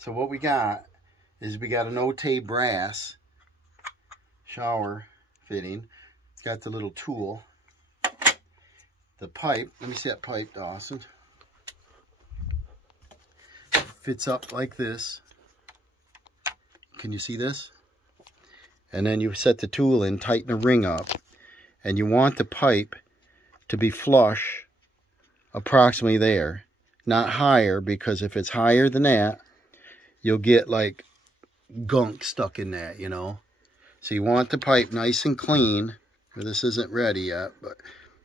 So what we got is we got an Ote brass shower fitting. It's got the little tool. The pipe, let me see that pipe, Dawson. Fits up like this. Can you see this? And then you set the tool in, tighten the ring up, and you want the pipe to be flush approximately there, not higher, because if it's higher than that, you'll get like gunk stuck in that, you know. So you want the pipe nice and clean. This isn't ready yet, but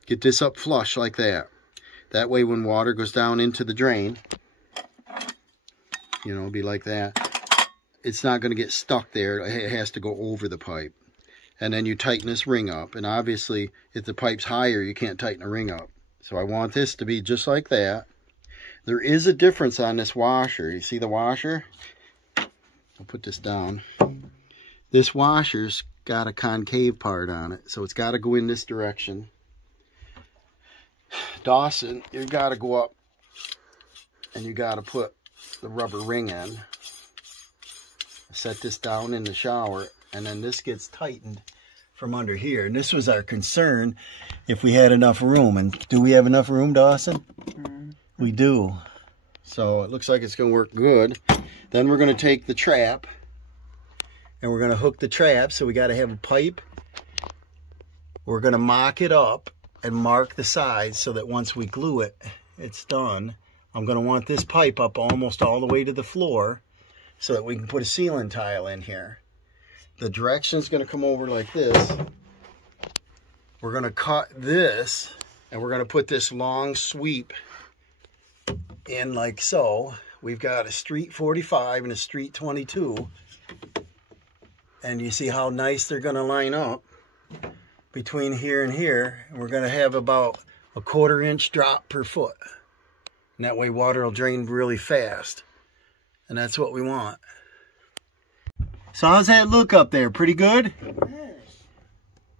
get this up flush like that. That way when water goes down into the drain, you know, it'll be like that. It's not going to get stuck there. It has to go over the pipe. And then you tighten this ring up. And obviously, if the pipe's higher, you can't tighten the ring up. So I want this to be just like that. There is a difference on this washer. You see the washer? I'll put this down. This washer's got a concave part on it. So it's got to go in this direction. Dawson, you got to go up and you got to put the rubber ring in. Set this down in the shower, and then this gets tightened from under here. And this was our concern, if we had enough room. And do we have enough room, Dawson? Mm-hmm. We do. So it looks like it's going to work good. Then we're going to take the trap, and we're going to hook the trap. So we got to have a pipe. We're going to mock it up and mark the sides so that once we glue it, it's done. I'm going to want this pipe up almost all the way to the floor, so that we can put a ceiling tile in here. The direction's going to come over like this. We're going to cut this, and we're going to put this long sweep in like so. We've got a street 45 and a street 22. And you see how nice they're going to line up between here and here. And we're going to have about a 1/4 inch drop per foot. And that way water will drain really fast. And that's what we want. So how's that look up there? Pretty good? Yes.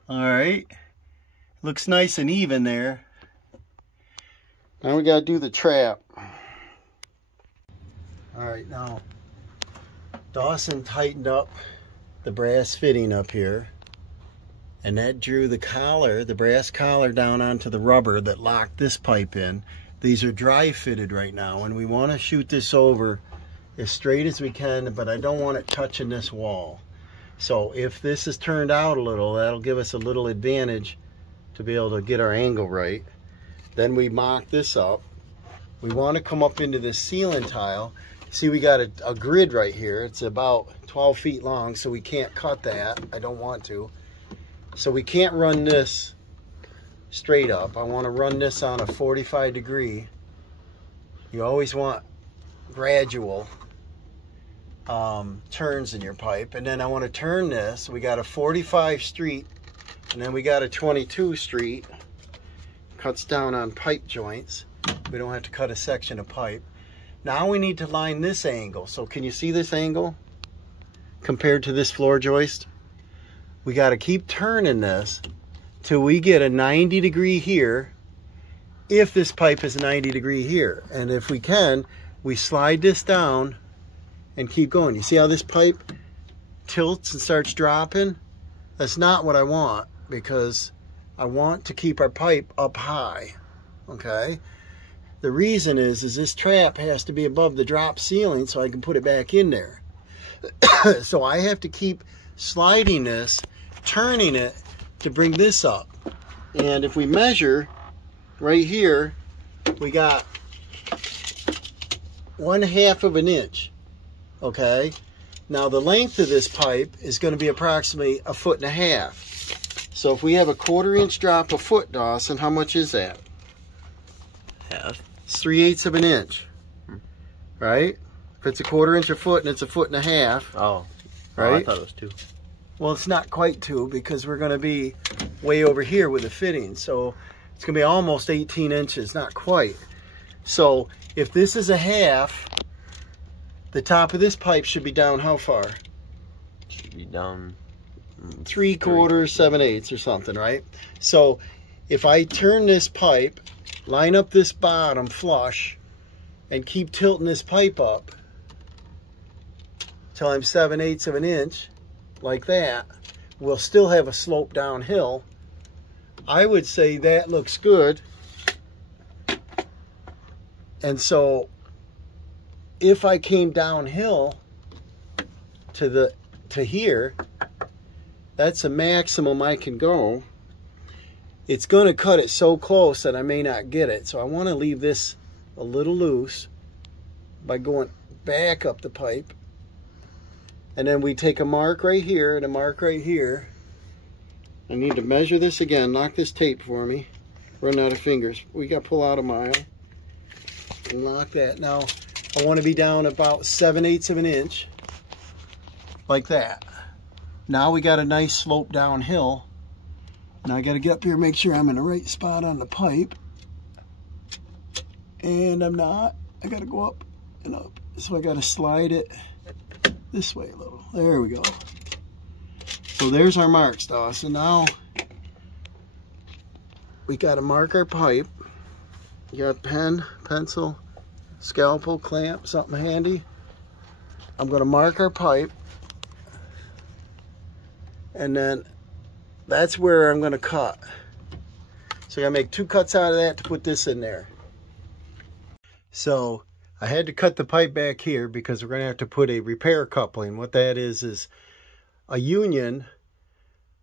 All right. Looks nice and even there. Now we got to do the trap. All right, now Dawson tightened up the brass fitting up here. And that drew the collar, the brass collar, down onto the rubber that locked this pipe in. These are dry fitted right now, and we want to shoot this over as straight as we can, but I don't want it touching this wall. So if this is turned out a little, that'll give us a little advantage to be able to get our angle right. Then we mock this up. We want to come up into this ceiling tile. See, we got a grid right here. It's about 12 feet long, so we can't cut that. I don't want to. So we can't run this straight up. I want to run this on a 45 degree. You always want gradual turns in your pipe. And then I want to turn this. We got a 45 street, and then we got a 22 street. Cuts down on pipe joints. We don't have to cut a section of pipe. Now we need to line this angle. So can you see this angle compared to this floor joist? We got to keep turning this till we get a 90 degree here, if this pipe is 90 degree here. And if we can, we slide this down and keep going. You see how this pipe tilts and starts dropping? That's not what I want, because I want to keep our pipe up high, okay? The reason is this trap has to be above the drop ceiling so I can put it back in there. So I have to keep sliding this, turning it to bring this up. And if we measure right here, we got 1/2 of an inch, okay? Now the length of this pipe is going to be approximately 1.5 feet. So if we have a 1/4 inch drop a foot, Dawson, how much is that? Half. It's 3/8 of an inch, right? If it's a 1/4 inch a foot and it's 1.5 feet. Oh, right? I thought it was 2. Well, it's not quite 2 because we're going to be way over here with the fitting. So it's going to be almost 18 inches, not quite. So if this is 1/2, the top of this pipe should be down how far? Should be down 3/4, 7/8 or something, right? So if I turn this pipe, line up this bottom flush, and keep tilting this pipe up, till I'm 7/8 of an inch, like that, we'll still have a slope downhill. I would say that looks good. And so if I came downhill to here, that's the maximum I can go. It's going to cut it so close that I may not get it. So I want to leave this a little loose by going back up the pipe. And then we take a mark right here and a mark right here. I need to measure this again. Lock this tape for me. Run out of fingers. We got to pull out a mile. And lock that. Now, I want to be down about 7/8 of an inch. Like that. Now we got a nice slope downhill. Now I got to get up here and make sure I'm in the right spot on the pipe. And I'm not. I got to go up and up. So I got to slide it this way a little. There we go. So there's our marks, Dawson. Now we got to mark our pipe. You got pen, pencil, scalpel, clamp, something handy. I'm going to mark our pipe. And then that's where I'm going to cut. So I got to make 2 cuts out of that to put this in there. So I had to cut the pipe back here because we're going to have to put a repair coupling. What that is a union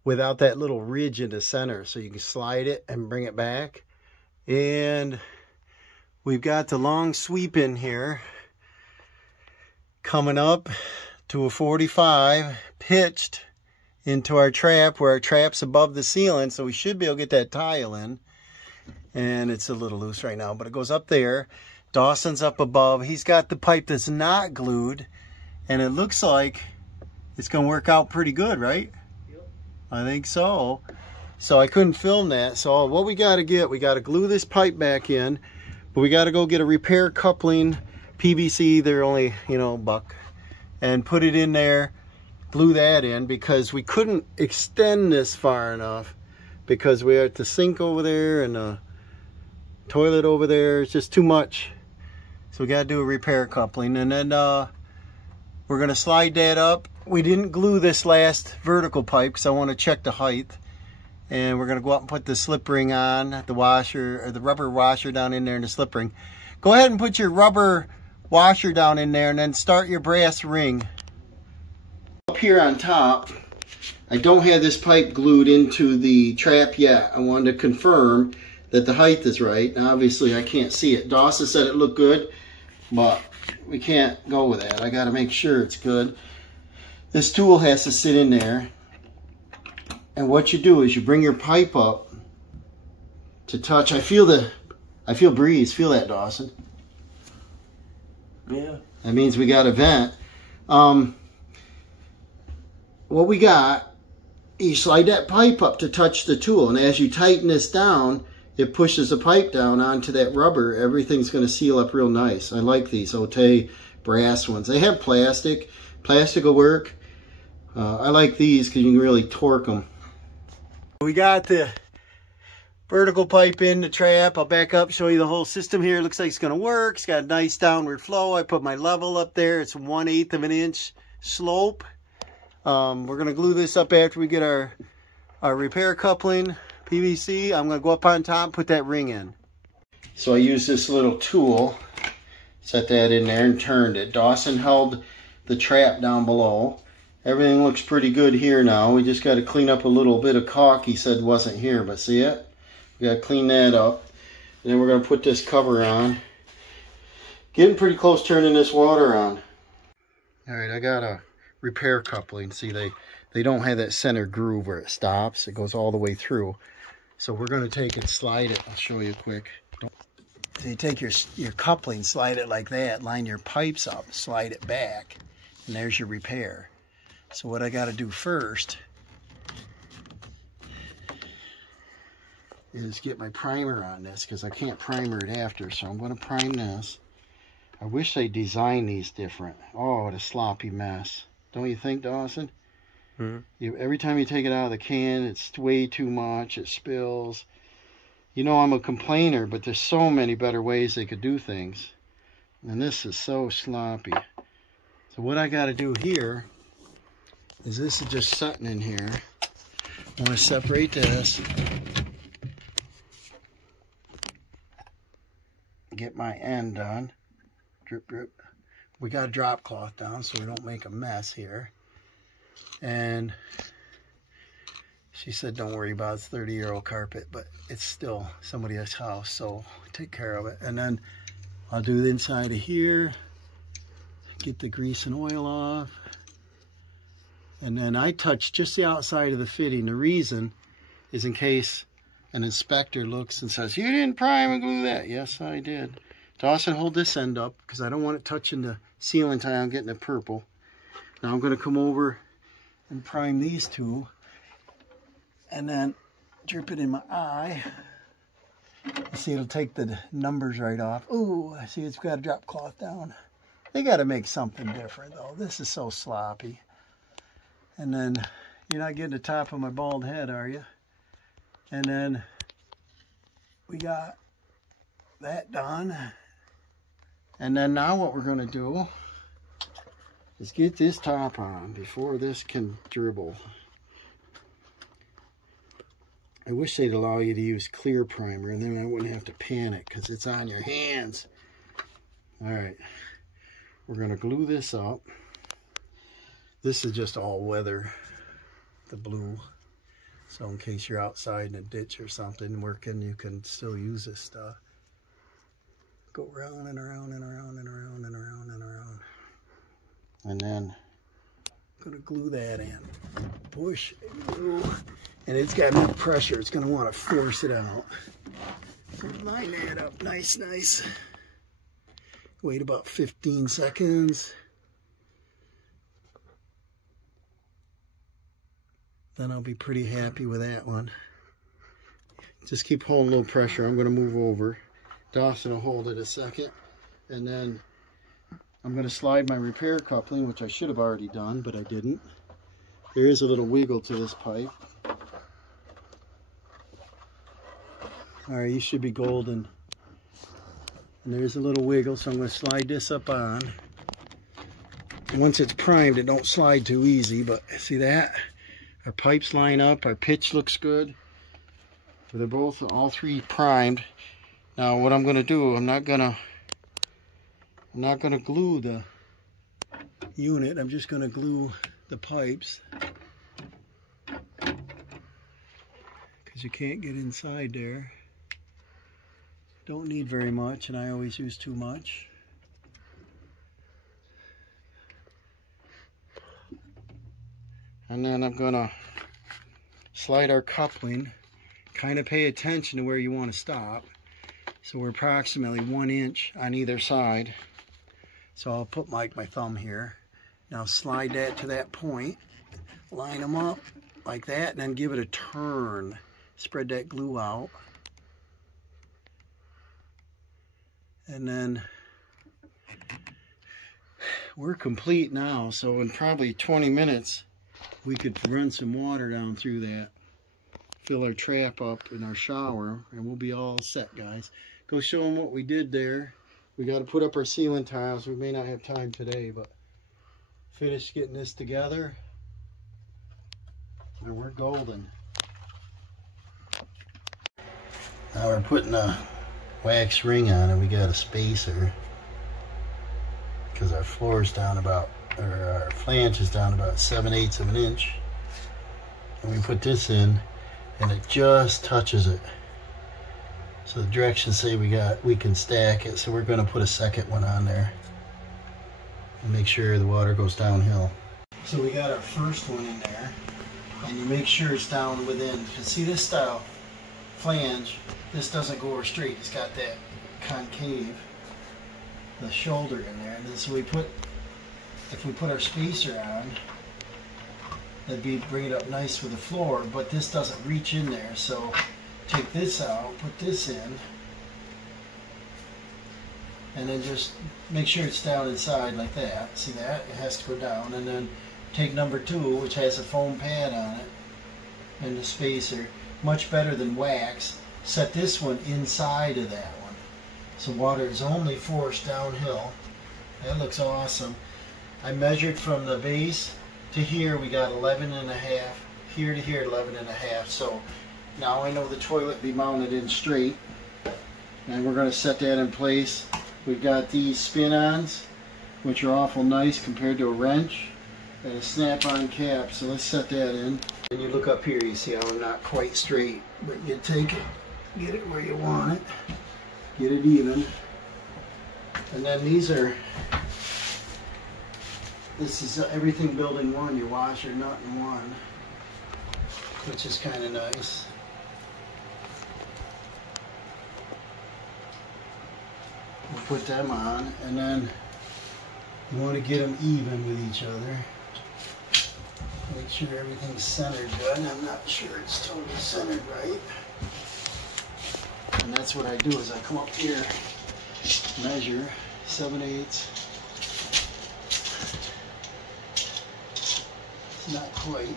without that little ridge in the center. So you can slide it and bring it back. And we've got the long sweep in here coming up to a 45 pitched into our trap, where our trap's above the ceiling, so we should be able to get that tile in. And it's a little loose right now, but it goes up there. Dawson's up above. He's got the pipe that's not glued, and it looks like it's going to work out pretty good, right? Yep. I think so. So I couldn't film that. So what we got to get, we got to glue this pipe back in, but we got to go get a repair coupling, PVC. They're only, you know, $1, and put it in there. Glue that in, because we couldn't extend this far enough because we had the sink over there and the toilet over there. It's just too much. So we got to do a repair coupling, and then we're going to slide that up. We didn't glue this last vertical pipe because I want to check the height. And we're going to go up and put the slip ring on, the washer, or the rubber washer down in there in the slip ring. Go ahead and put your rubber washer down in there and then start your brass ring. Up here on top, I don't have this pipe glued into the trap yet. I wanted to confirm that the height is right. Now, obviously, I can't see it. Dawson said it looked good, but we can't go with that. I got to make sure it's good. This tool has to sit in there. And what you do is you bring your pipe up to touch. I feel breeze. Feel that, Dawson? Yeah. That means we got a vent. What we got, you slide that pipe up to touch the tool, and as you tighten this down, it pushes the pipe down onto that rubber. Everything's going to seal up real nice. I like these Ote brass ones. They have plastic. Plastic will work. I like these because you can really torque them. We got the vertical pipe in the trap. I'll back up, show you the whole system here. It looks like it's going to work. It's got a nice downward flow. I put my level up there. It's 1/8 of an inch slope. We're going to glue this up after we get our repair coupling, PVC. I'm going to go up on top and put that ring in. So I used this little tool, set that in there and turned it. Dawson held the trap down below. Everything looks pretty good here now. We just got to clean up a little bit of caulk he said wasn't here, but see it? We got to clean that up. And then we're going to put this cover on. Getting pretty close turning this water on. All right, I got a repair coupling. See, they don't have that center groove where it stops. It goes all the way through. So we're going to take and slide it. I'll show you quick. So you take your coupling, slide it like that, line your pipes up, slide it back, and there's your repair. So what I got to do first is get my primer on this, because I can't primer it after. So I'm going to prime this. I wish they designed these different. Oh, what a sloppy mess. Don't you think, Dawson? Mm-hmm. Every time you take it out of the can, it's way too much. It spills. You know, I'm a complainer, but there's so many better ways they could do things. And this is so sloppy. So what I got to do here is this is just sitting in here. I want to separate this. Get my end done. Drip, drip. We got a drop cloth down so we don't make a mess here. And she said, don't worry about it. It's 30-year-old carpet, but it's still somebody else's house, so take care of it. And then I'll do the inside of here, get the grease and oil off. And then I touch just the outside of the fitting. The reason is in case an inspector looks and says, you didn't prime and glue that. Yes, I did. Dawson, hold this end up because I don't want it touching the ceiling tile and getting it purple. Now I'm going to come over and prime these two and then drip it in my eye. You see, it'll take the numbers right off. Ooh, I see it's got a drop cloth down. They got to make something different though. This is so sloppy. And then you're not getting the top of my bald head, are you? And then we got that done. And then now what we're going to do is get this top on before this can dribble. I wish they'd allow you to use clear primer and then I wouldn't have to panic because it's on your hands. Alright, we're going to glue this up. This is just all weather, the blue. So in case you're outside in a ditch or something working, you can still use this stuff. Go around and around and around and around and around and around. And then I'm going to glue that in. Push, glue. And it's got enough pressure, it's going to want to force it out. So line that up nice, nice. Wait about 15 seconds. Then I'll be pretty happy with that one. Just keep holding a little pressure. I'm going to move over. Dawson will hold it a second. And then I'm going to slide my repair coupling, which I should have already done, but I didn't. There is a little wiggle to this pipe. Alright, you should be golden. And there's a little wiggle, so I'm going to slide this up on. Once it's primed, it don't slide too easy, but see that? Our pipes line up, our pitch looks good. They're both, all three primed. Now what I'm going to do, I'm not going to glue the unit. I'm just going to glue the pipes. Because you can't get inside there. Don't need very much, and I always use too much. And then I'm going to slide our coupling, kind of pay attention to where you want to stop. So we're approximately 1 inch on either side. So I'll put my thumb here. Now slide that to that point, line them up like that, and then give it a turn. Spread that glue out. And then we're complete now, so in probably 20 minutes we could run some water down through that, fill our trap up in our shower, and we'll be all set, guys. Go show them what we did there. We got to put up our ceiling tiles. We may not have time today, but finish getting this together and we're golden. Now we're putting a wax ring on it. We got a spacer because our floor is down about, or our flange is down about 7/8 of an inch, and we put this in and it just touches it. So the directions say we can stack it, so we're going to put a second one on there and make sure the water goes downhill. So we got our first one in there, and you make sure it's down within, because see this style flange, this doesn't go over straight, it's got that concave, the shoulder in there. And then so if we put our spacer on, that'd be bring it up nice with the floor, but this doesn't reach in there. So take this out, put this in, and then just make sure it's down inside like that. See that? It has to go down. And then take number 2, which has a foam pad on it, and the spacer. Much better than wax. Set this one inside of that one, so water is only forced downhill. That looks awesome. I measured from the base to here, we got 11.5. Here to here, 11.5. So now I know the toilet be mounted in straight. And we're going to set that in place. We've got these spin-ons, which are awful nice compared to a wrench, and a snap-on cap. So let's set that in. And you look up here, you see how I'm not quite straight, but you take it, get it where you want it, get it even. And then this is everything building one. You wash your nut in one, which is kind of nice. We'll put them on, and then you want to get them even with each other. Make sure everything's centered good. I'm not sure it's totally centered right. And that's what I do is I come up here, measure 7/8. It's not quite.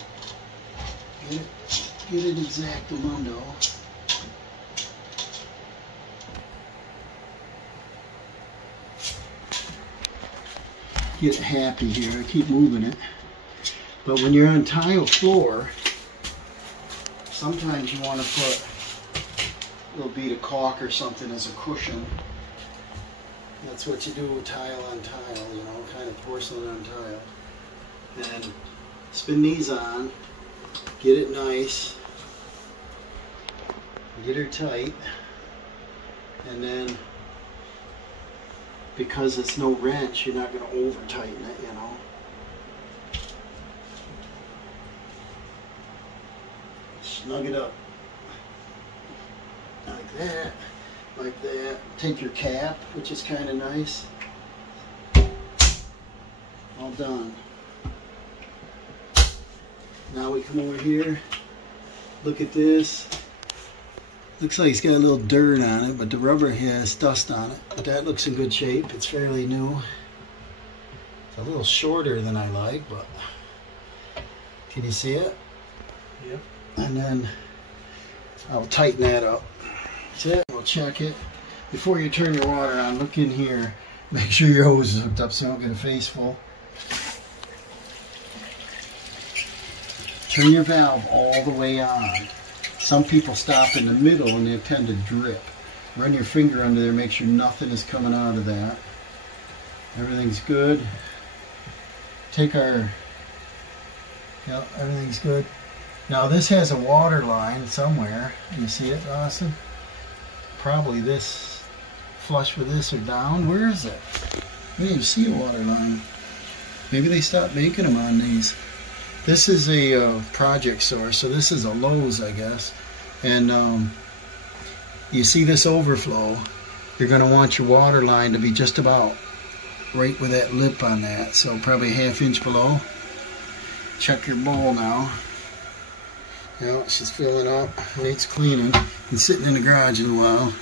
Get it exactamundo. Get happy here. I keep moving it. But when you're on tile floor, sometimes you want to put a little bead of caulk or something as a cushion. That's what you do with tile on tile, you know, kind of porcelain on tile. And spin these on, get it nice, get her tight, and then because it's no wrench, you're not going to over tighten it, you know. Snug it up like that, like that. Take your cap, which is kind of nice. All done. Now we come over here, look at this. Looks like it's got a little dirt on it, but the rubber has dust on it. But that looks in good shape. It's fairly new. It's a little shorter than I like, but can you see it? Yep. And then I'll tighten that up. That's it. We'll check it. Before you turn your water on, look in here. Make sure your hose is hooked up so you don't get a face full. Turn your valve all the way on. Some people stop in the middle and they tend to drip. Run your finger under there, make sure nothing is coming out of that. Everything's good. Take our, yeah, everything's good. Now this has a water line somewhere. You see it, Austin? Probably this, flush with this or down. Where is it? I didn't even see a water line. Maybe they stopped making them on these. This is a project source, so this is a Lowe's, I guess. And you see this overflow, you're going to want your water line to be just about right with that lip on that. So probably a 1/2 inch below. Check your bowl now. Yeah, it's just filling up. Needs cleaning. Been sitting in the garage in a while.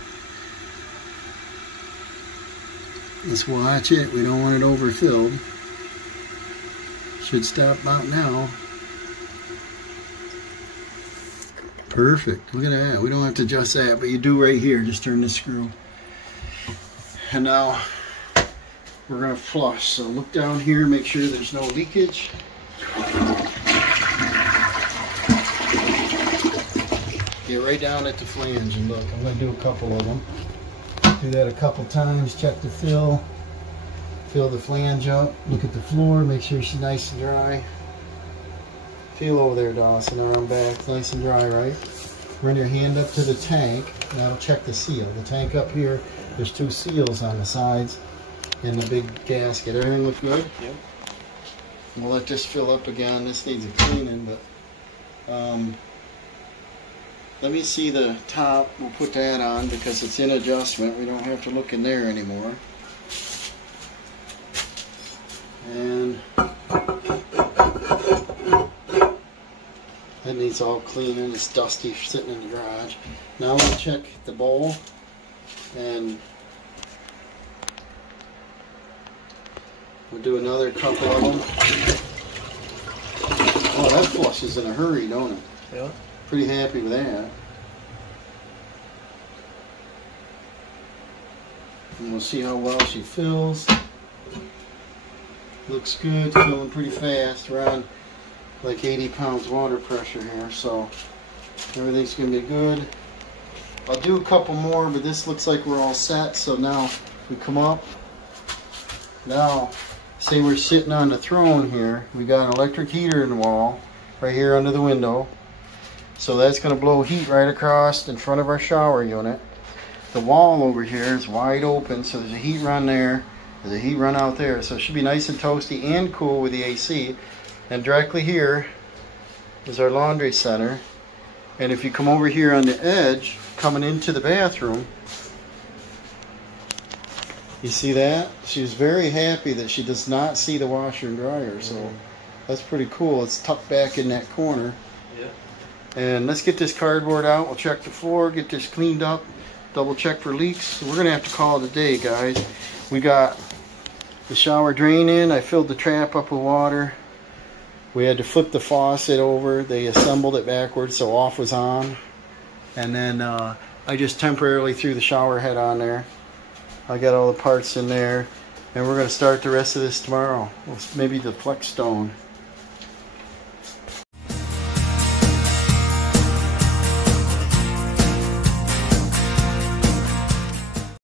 Let's watch it. We don't want it overfilled. Should stop about now. Perfect. Look at that. We don't have to adjust that, but you do right here. Just turn this screw. And now we're going to flush. So look down here, make sure there's no leakage. Get right down at the flange and look. I'm going to do a couple of them. Do that a couple times. Check the fill. Fill the flange up, look at the floor, make sure she's nice and dry. Feel over there, Dawson, arm back, nice and dry, right? Run your hand up to the tank, and that'll check the seal. The tank up here, there's 2 seals on the sides, and the big gasket. Everything look good? Yep. We'll let this fill up again. This needs a cleaning, but let me see the top. We'll put that on because it's in adjustment. We don't have to look in there anymore. And that needs all cleaning. It's dusty sitting in the garage. Now we'll check the bowl, and we'll do another couple of them. Oh, that flushes in a hurry, don't it? Yeah. Pretty happy with that. And we'll see how well she fills. Looks good, filling pretty fast. We're on like 80 pounds water pressure here, so everything's gonna be good. I'll do a couple more, but this looks like we're all set. So now we come up. Now, say we're sitting on the throne here. We got an electric heater in the wall right here under the window. So that's gonna blow heat right across in front of our shower unit. The wall over here is wide open, so there's a heat run there. There's a heat run out there, so it should be nice and toasty and cool with the AC. And directly here is our laundry center. And if you come over here on the edge, coming into the bathroom, you see that? She was very happy that she does not see the washer and dryer, so that's pretty cool. It's tucked back in that corner. Yeah. And let's get this cardboard out. We'll check the floor, get this cleaned up, double check for leaks. So we're gonna have to call it a day, guys. We got the shower drain in. I filled the trap up with water. We had to flip the faucet over. They assembled it backwards, so off was on. And then I just temporarily threw the shower head on there. I got all the parts in there. And we're going to start the rest of this tomorrow. Maybe the flex stone.